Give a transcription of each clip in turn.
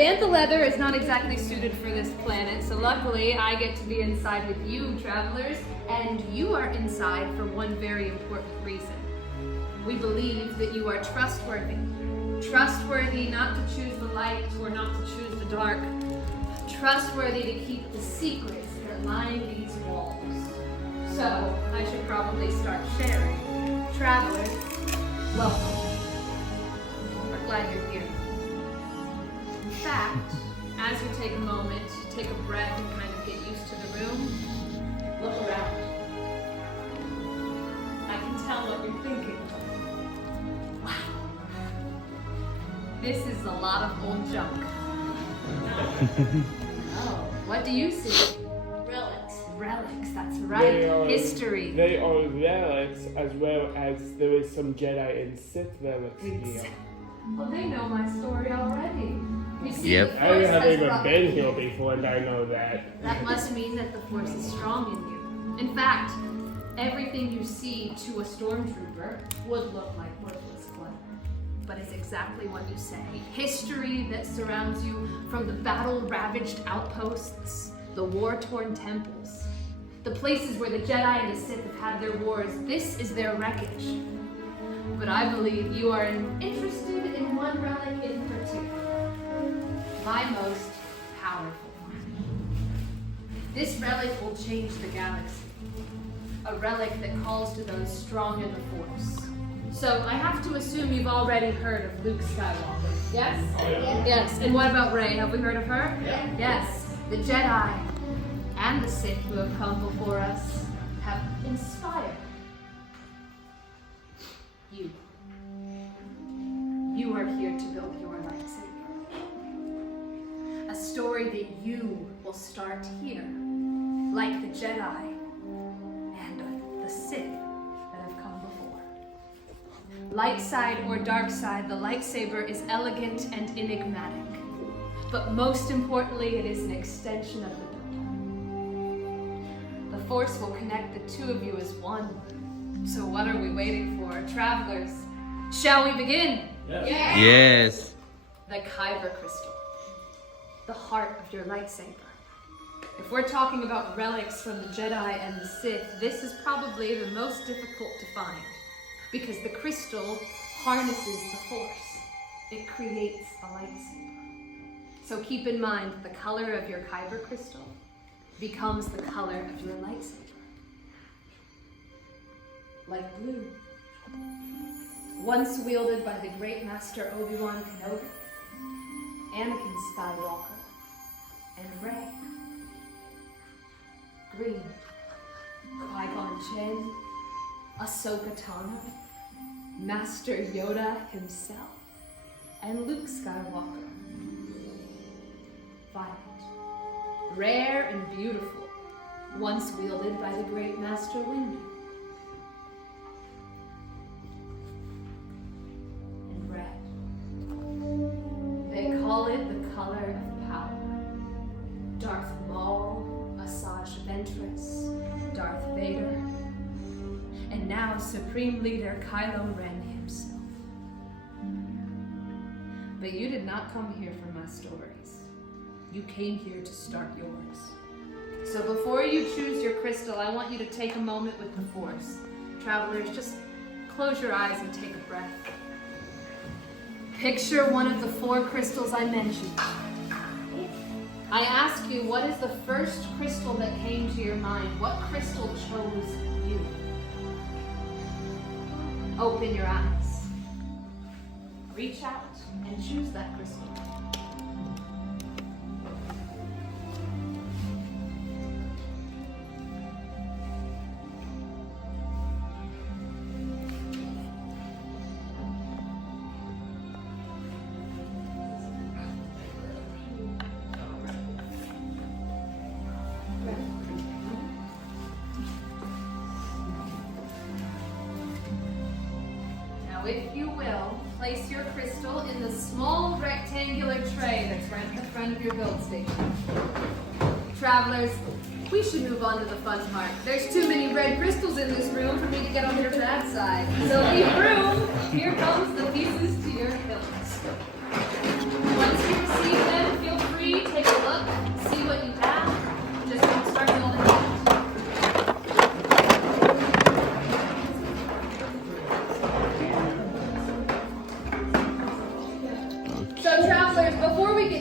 bantha leather is not exactly suited for this planet, so luckily I get to be inside with you, travelers, and you are inside for one very important reason. We believe that you are trustworthy. Trustworthy not to choose the light or not to choose the dark. Trustworthy to keep the secrets that line these walls. So, I should probably start sharing. Travelers, welcome. We're glad you're here. In fact, as you take a moment, take a breath and kind of get used to the room, look around. I can tell what you're thinking. Wow. This is a lot of old junk. Oh, what do you see? Relics. Relics, that's right. History. They are relics, as well as there is some Jedi and Sith relics here. Well, they know my story already. You see, Yep. the I Force haven't has even brought- been here before, and I know that. That must mean that the Force is strong in you. In fact, everything you see to a stormtrooper would look like worthless clutter. But it's exactly what you say. History that surrounds you, from the battle-ravaged outposts, the war-torn temples, the places where the Jedi and the Sith have had their wars. This is their wreckage. But I believe you are interested in one relic in particular. My most powerful one. This relic will change the galaxy. A relic that calls to those strong in the Force. So I have to assume you've already heard of Luke Skywalker, yes? Oh, yeah. Yes, and what about Rey? Have we heard of her? Yeah. Yes, the Jedi and the Sith who have come before us have inspired you. You are here to build your lightsaber. A story that you will start here, like the Jedi and the Sith that have come before. Light side or dark side, the lightsaber is elegant and enigmatic. But most importantly, it is an extension of the Builder. The Force will connect the two of you as one. So what are we waiting for, travelers? Shall we begin? Yes. The Kyber crystal, the heart of your lightsaber. If we're talking about relics from the Jedi and the Sith, this is probably the most difficult to find, because the crystal harnesses the Force. It creates a lightsaber. So keep in mind, the color of your Kyber crystal becomes the color of your lightsaber. Like blue. Once wielded by the great master Obi-Wan Kenobi, Anakin Skywalker, and Rey. Green. Qui-Gon Jinn, Ahsoka Tano, Master Yoda himself, and Luke Skywalker. Violet. Rare and beautiful, once wielded by the great Master Windu. They call it the color of power. Darth Maul, Asajj Ventress, Darth Vader, and now Supreme Leader Kylo Ren himself. But you did not come here for my stories. You came here to start yours. So before you choose your crystal, I want you to take a moment with the Force. Travelers, just close your eyes and take a breath. Picture one of the 4 crystals I mentioned. I ask you, what is the first crystal that came to your mind? What crystal chose you? Open your eyes. Reach out and choose that crystal. Now, if you will, place your crystal in the small rectangular tray that's right at the front of your build station. Travelers, we should move on to the fun part. There's too many red crystals in this room for me to get over to that side. So leave room. Here comes the pieces to your hilts. Once you receive them,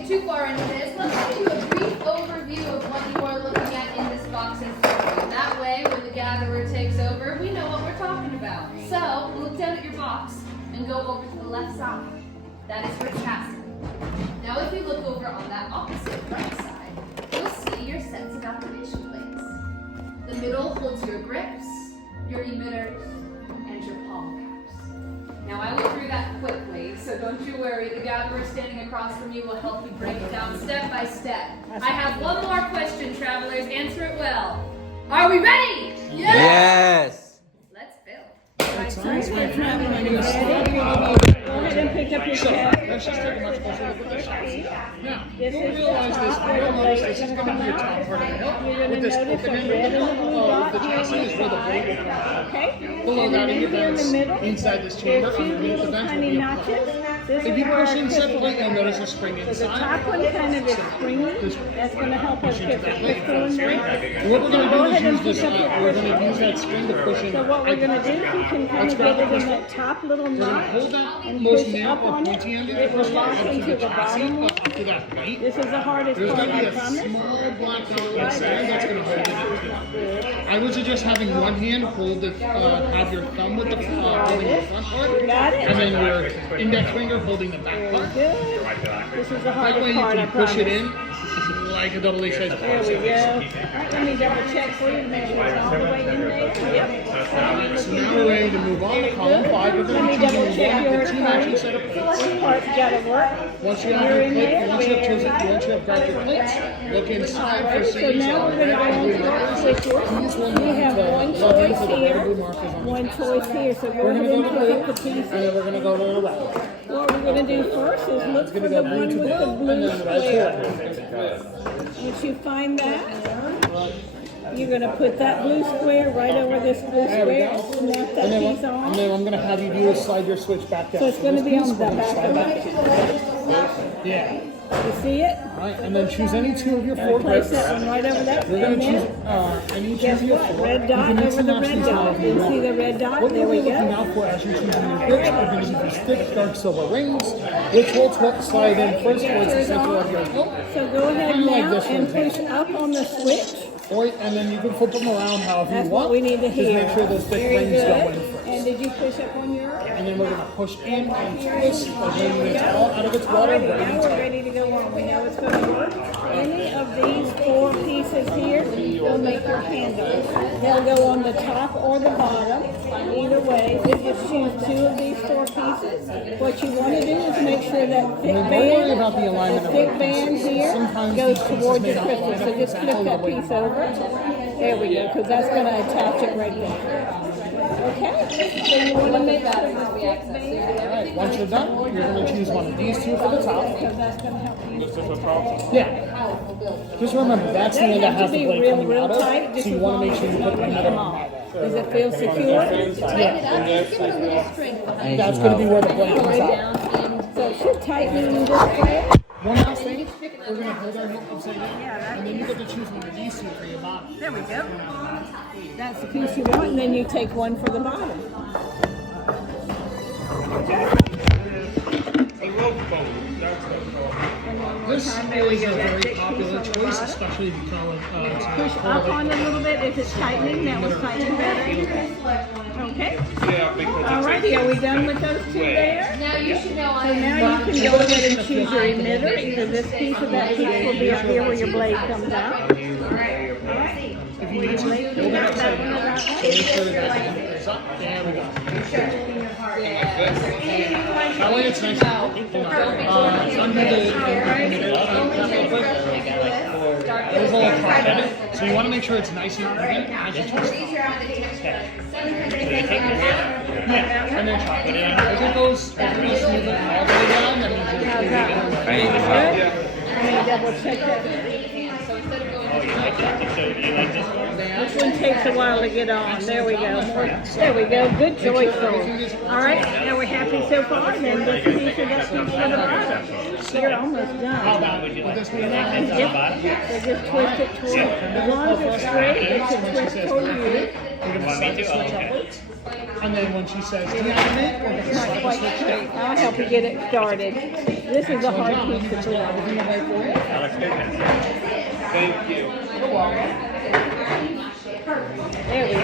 too far into this, let's give you a brief overview of what you are looking at in this box in front of you. That way, when the gatherer takes over, we know what we're talking about. So, look down at your box and go over to the left side. That is your castle. Now, if you look over on that opposite right side, you'll see your sets of activation plates. The middle holds your grips, your emitters, and your palm caps. Now, I went through that quickly, so don't you worry. The gatherer standing across from you will help you break it down step by step. I have one more question, travelers. Answer it well. Are we ready? Yes. Let's build. Go ahead and pick up your chest. Let's just take a much closer look at this house. Now, This you'll is the realize this, top you'll where the notice this is going to be your top part of the hill. You're going With to this notice open a end red and a blue dot the here on chassis the is where the side. blade will come. Okay? Below And that then in your here in the vents, middle, inside this chamber, there's two underneath the little vents will tiny be a notches. This If is you where push our in crystal separately, you'll goes. notice a spring So the inside. top one kind of is springy. That's going to help us get the crystal in there. What we're going to Go do is ahead and use this, pick up your we're going to crystal. use that spring to push in. So what we're going to do, you can kind of get it in that top little knot Hold that and most push narrow up or on it. pointy end of It the will crystal lock up to into the the chassis, bottom one. up to that plate. This is the hardest There's part, going to be I a promise. small black dot inside that's going to hold it. I would suggest having one hand hold the, have your thumb with the holding the front part, Got it? and then your index finger holding the back part. Good. This is the That hardest way you part, I can push promise. it in like a double A-shaped There we go. Alright, let me double check for you to make sure it's all the way in there. Yep. So now we're ready to move on to column 5. We're Let going me to double choose check the yours, two matching Connie. set of plates. This part's gotta work. Once you have You're your in plate, there. once you have chosen, Very once you have got your plates, look inside for Alright, so seeing now we're gonna go on to our switches. We have one choice here, one choice here, so go ahead and pick up the pieces. and then we're going to go to the right. What we're gonna do first is look for the one with the blue square. Once you find that, you're gonna put that blue square right over this blue square, snap that piece And on. then I'm going to have you do is slide your switch back down. So it's gonna be on the Slide back of back it. down. Yeah. You see it? Alright, and then choose any two of your 4 Place grips. that one right over that. We're going And to choose then, any two guess of your what? 4. Red dot over the red dot. You see the red dot? What There you're we looking go. out for as you're choosing your grips are going to be these thick, dark silver rings, which will slide in first towards the center of your hilt. So go ahead Kinda like now this and one. push up on the switch. And then you can flip them around however That's you want. what we need to Just hear. make sure those thick Very rings go in good. first. And did you push up on yours? And then we're going to push in and twist, bringing it all out of its water. Alrighty, now we're ready to go on. We know it's going to work. Any of these 4 pieces here will make your handles. They'll go on the top or the bottom. Either way, you just choose 2 of these 4 pieces. What you want to do is make sure that thick Don't worry band, about the alignment the of thick the band pieces. here Sometimes goes these pieces towards may your not crystal. line So up just flip exactly that the way you piece over. There we go, because that's going to attach it right there. Okay, so you want to make sure the thick band, Alright, once you're done, you're going to choose one of these 2 for the top. because that's going to help you. Yeah. Just remember, that's the end that has to the be blade real, coming real out of. tight, So just you as want long to make as sure you it's put not the going to header come on off. that. Does it feel secure? Tighten it up, just give it a little strength behind it. That's going to be where the blade comes out. So it should tighten in this way. One last thing, we're going to hold our hilt upside down, and then you get to choose one of these 2 for your bottom. There we go. That's the piece you want, and then you take one for the bottom. This is a very popular choice, especially if you call it Push up on it a little bit if it's tightening. That was tightening better. Okay. Alrighty, are we done with those 2 there? Now you should know I So am now you can go ahead and choose your emitter. Either this piece or that piece will be up here where your blade comes out. if you need to, hold it upside down. So make sure that it's up. There we go. That way it's nice and under there's a little part in it, so you want to make sure it's nice and even as you twist it. Yeah, and then chop it in. If it goes smooth all the way down, then means it's even. I'm going to double check that. This one takes a while to get on. There we go. There we go. Good choice, though. All right, now we're happy so far. Then this piece of that piece for the bottom. You're almost How done. about with this one? Yep. So just twist it toward. As long as it's straight, it should twist toward you. We're going to set the switch upwards. And then when she says deactivate, we're going to slide the switch down. I'll help you get it started. This is a hard piece to put on. Thank you. There we go.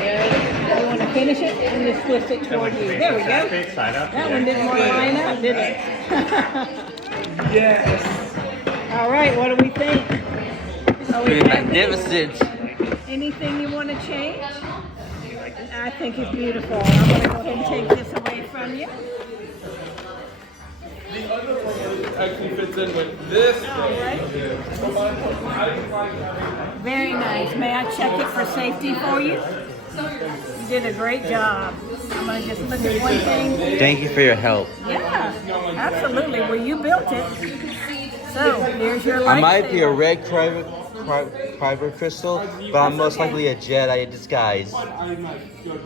You want to finish it and just twist it toward you. There we go. That one didn't want to line up, did it? Yes. All right, what do we think? Are we Pretty happy? magnificent. Anything you want to change? I think it's beautiful. I'm going to go ahead and take this away from you. The other one actually fits in with this. All right. Very nice. May I check it for safety for you? You did a great job. I'm going to just look at one thing. Thank you for your help. Yeah, absolutely. Well, you built it. So, there's your lightsaber. I might be a red kyber crystal, but I'm most likely a Jedi in disguise.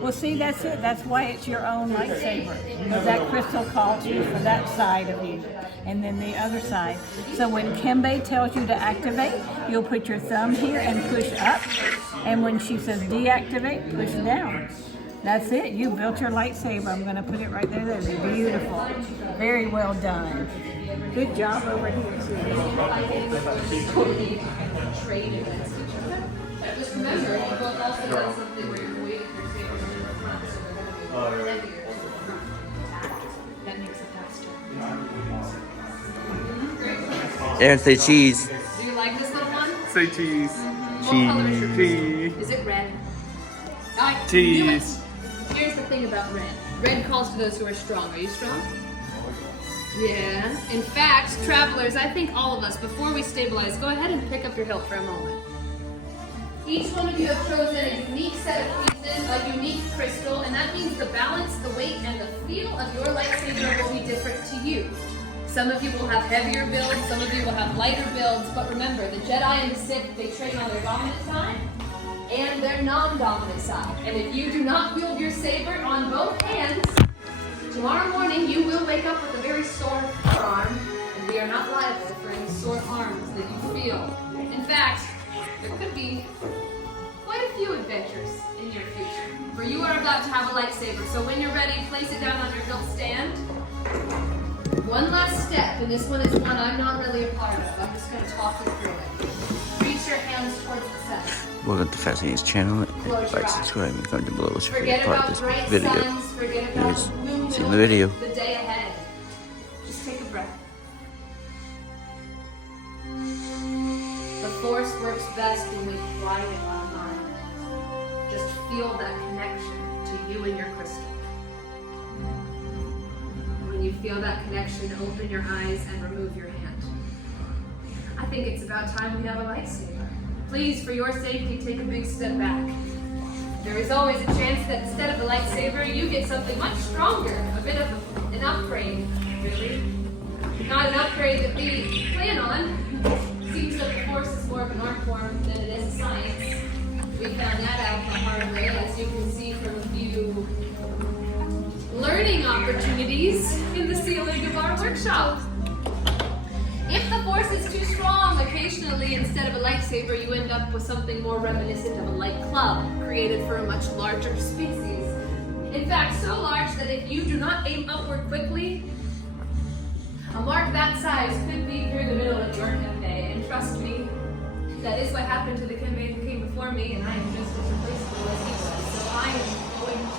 Well, see, that's it. That's why it's your own lightsaber. Because that crystal calls you for that side of you. And then the other side. So when Kembe tells you to activate, you'll put your thumb here and push up. And when she says deactivate, push down. That's it. You built your lightsaber. I'm going to put it right there. That's beautiful. Very well done. Good job over here, sweetie. Just remember, the book also does something where you're waiting for your saber to be in the front, so they're heavier. That makes it faster. Aaron, say cheese. Do you like this little one? Say cheese. What color is your Cheese. Is it red? I knew it. Cheese. Here's the thing about red. Red calls to those who are strong. Are you strong? Yeah. In fact, travelers, I think all of us, before we stabilize, go ahead and pick up your hilt for a moment. Each one of you have chosen a unique set of pieces, a unique crystal, and that means the balance, the weight, and the feel of your lightsaber will be different to you. Some of you will have heavier builds, some of you will have lighter builds, but remember, the Jedi and the Sith, they train on their dominant side and their non-dominant side. And if you do not wield your saber on both hands, tomorrow morning you will wake up with a very sore forearm, and we are not liable for any sore arms that you feel. In fact, there could be quite a few adventures in your future, for you are about to have a lightsaber. So when you're ready, place it down on your hilt stand. One last step, and this one is one I'm not really a part of. I'm just going to talk you through it. Reach your hands towards the center. Welcome to Fascinating's channel. Like, subscribe, and comment below what's your Forget favorite part about of bright this video. suns, forget about Anyways, the moon, see you in the video. the day ahead. Just take a breath. The Force works best when we quiet our mind. Just feel that connection to you and your crystal. When you feel that connection, open your eyes and remove your hand. I think it's about time we have a lightsaber. Please, for your safety, take a big step back. There is always a chance that instead of a lightsaber, you get something much stronger, a bit of an upgrade, really. Not an upgrade that we plan on. Seems that the Force is more of an art form than it is a science. We found that out the hard way, as you can see from a few learning opportunities in the ceiling of our workshop. If the Force is too strong, occasionally instead of a lightsaber, you end up with something more reminiscent of a light club, created for a much larger species. In fact, so large that if you do not aim upward quickly, a mark that size could be through the middle of your Kembe, and trust me, that is what happened to the Kembe who came before me, and I am just as replaceable as he was, so I am going to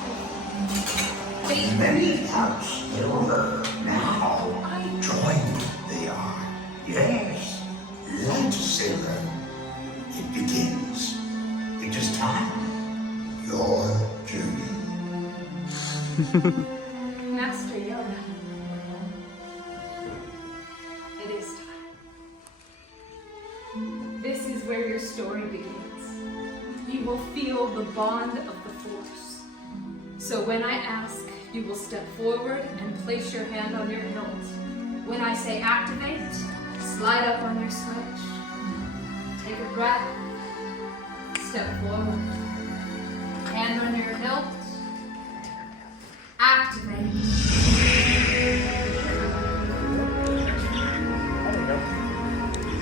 wait. Many hearts silver now. Join they are. Yes, lightsaber. It begins. It is time. Your journey. Master Yoda. It is time. This is where your story begins. You will feel the bond of the Force. So when I ask, you will step forward and place your hand on your hilt. When I say activate, slide up on your switch. Take a breath. Step forward. Hand on your hilt. Activate.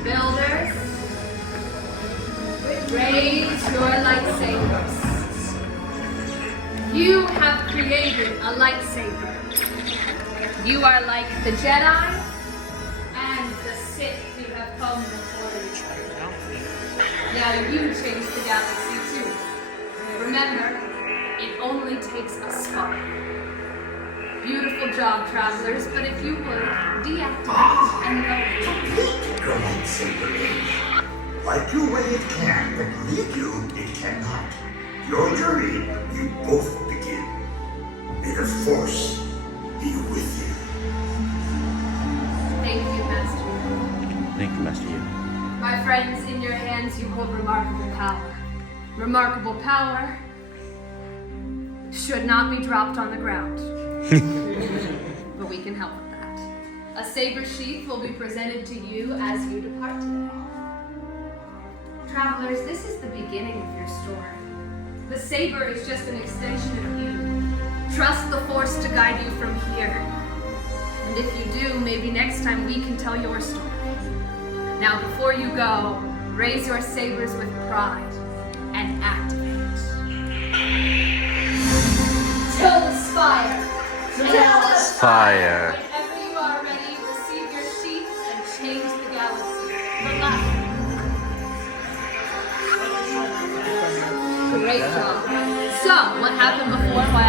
Builders, raise your lightsabers. You have created a lightsaber. You are like the Jedi, Sit, we have come before you. Now you change the galaxy too. Remember, it only takes a spark. Beautiful job, travelers, but if you would, deactivate and go. Your lightsaber age. Like you when it can, but lead you, it cannot. Your journey, you both begin. May the Force be with you. Thank you, Master. Thank you, Master Yoda. My friends, in your hands you hold remarkable power. Remarkable power should not be dropped on the ground. But we can help with that. A saber sheath will be presented to you as you depart today. Travelers, this is the beginning of your story. The saber is just an extension of you. Trust the Force to guide you from here. And if you do, maybe next time we can tell your story. Now, before you go, raise your sabers with pride and activate. Till the spire. Fire. Whenever you are ready, receive your sheath and change the galaxy. Relax. Great job. So, what happened before? Why